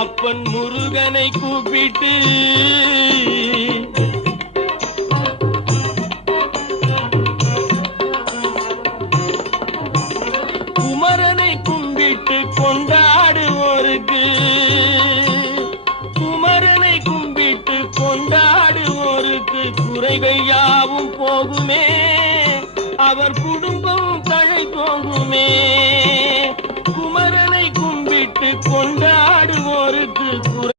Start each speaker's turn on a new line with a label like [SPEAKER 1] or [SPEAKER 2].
[SPEAKER 1] அப்பன் முருகனை கூப்பிட்டு குமரனை கும்பிட்டு கொண்டாடுவோருக்கு குமரனை கும்பிட்டு கொண்டாடுவோருக்கு குறைகள் யாவும் போகுமே. அவர் குடும்பம் தழை போகுமே. குமரனை கும்பிட்டு கொண்ட பாடுவோருக்கு குறை